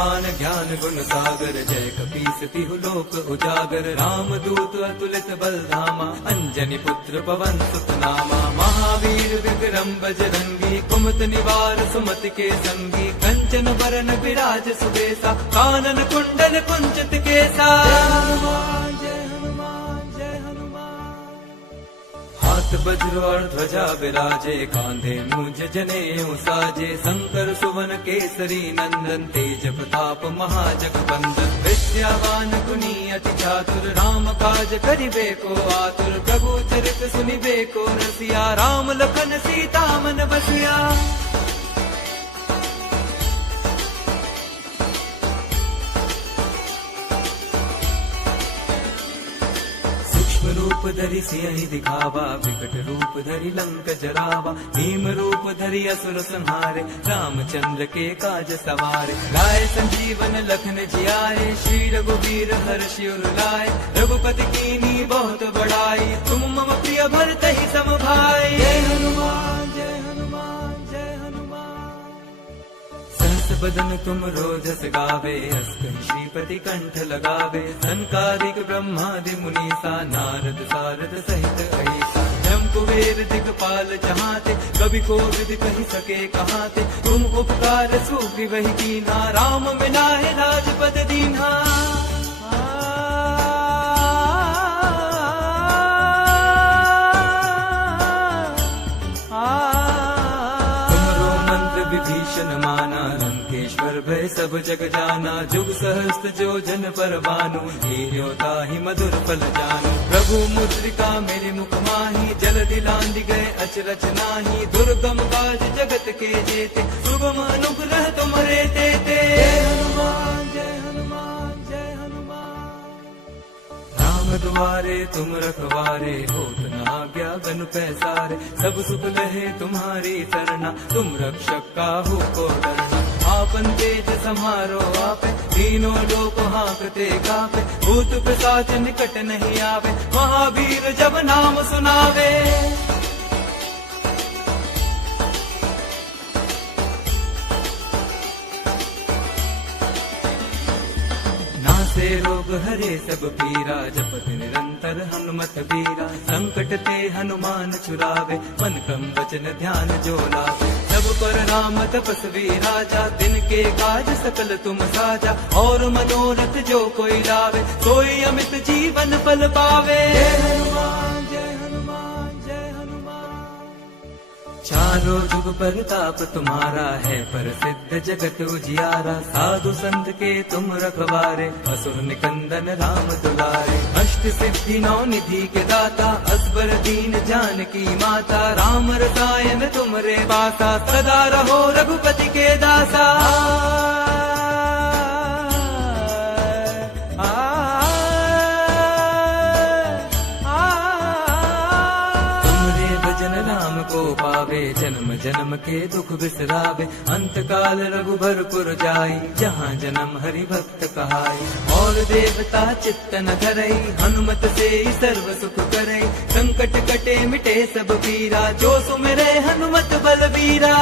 हनुमान ज्ञान गुण सागर, जय कपीस तिहु लोक उजागर। राम दूत अतुलित बल धामा, अंजनी पुत्र पवन सुत नामा। महावीर विक्रम बजरंगी, कुमत निवार सुमति के संगी। कंचन बरन विराज सुबेसा, कानन कुंडल कुंचित केसा। हाथ वज्र और ध्वजा विराजे, कांधे मूंज जनेऊ साजे। शंकर सुवन केसरी नंदन, तेज प्रताप महाजगबंदन। विद्यावान गुणी अति चातुर, राम काज करिबे को आतुर। प्रभु चरित सुनिबे को रसिया, राम लखन सीता मन बसिया। रूप धरि सियहि दिखावा, विकट रूप धरि लंक जरावा। भीम रूप धरि असुर संहारे, रामचंद्र के काज सवारे। लाए संजीवन लखन जियाए, श्री रघुवीर हर्षि उर लाए। रघुपति कीन्ही बहुत बड़ाई, तुम मम प्रिय भरतहि सम भाई। जय हनुमान जय हनुमान जय हनुमान। सहस बदन तुम रोजस गावे, अस कहि श्रीपति कंठ लगावे। संकारिक ब्रह्मादि मुनीसा, नारद सारद सहित अहिसा। जम कुबेर दिगपाल जहाते, कवि कोविद कहि सके कहाते। तुम उपकार सुग्रीवहि कीन्हा, राम मिलाए राजपद दीन्हा। विभीषण माना, लंकेश्वर भय सब जग जाना। जुग सहस्त्र जो जन पर भानु, हीरो ताहि मधुर फल जानु। प्रभु मुद्रिका मेरे मुख माही, जल दिलांदि गए अचरज नाही। दुर्गम काज जगत के जेते, सुगम अनुग्रह तुम्हारे तेते। जय हनुमान जय हनुमान जय हनुमान। राम द्वारे तुम रखवारे, होत न आज्ञा बन पैसारे। सब सुख लहे तुम्हारी सरना, तुम रक्षक काहू को डरना। आपन तेज समारो आपे, तीनों लोक हांकते कापे। भूत पिशाच निकट नहीं आवे, महावीर जब नाम सुनावे। से रोग हरे सब पीरा, जपत निरंतर हनुमत बीरा। संकट ते हनुमान छुड़ावे, मन क्रम वचन ध्यान जो लावे। सब पर राम तपस्वी राजा, दिन के काज सकल तुम साजा। और मनोरथ जो कोई लावे, सोई अमित जीवन फल पावे। जय हनुमान जय हनुमान जय हनुमान। चारों जुग परताप तुम्हारा है, प्रसिद्ध जगत उजियारा। साधु संत के तुम रखवारे, असुर निकंदन राम दुलारे। अष्ट सिद्धि नौ निधि के दाता, असबर दीन जानकी माता। राम रसायन तुमरे बासा, सदा रहो रघुपति के दासा। को पावे, जन्म जन्म के दुख बिसरावे। अंत काल रघुबरपुर जाई, जहाँ जन्म हरि भक्त कहाई। और देवता चित्त न धरई, हनुमत से सर्व सुख करई। संकट कटे मिटे सब पीरा, जो सुमिरे हनुमत बलबीरा।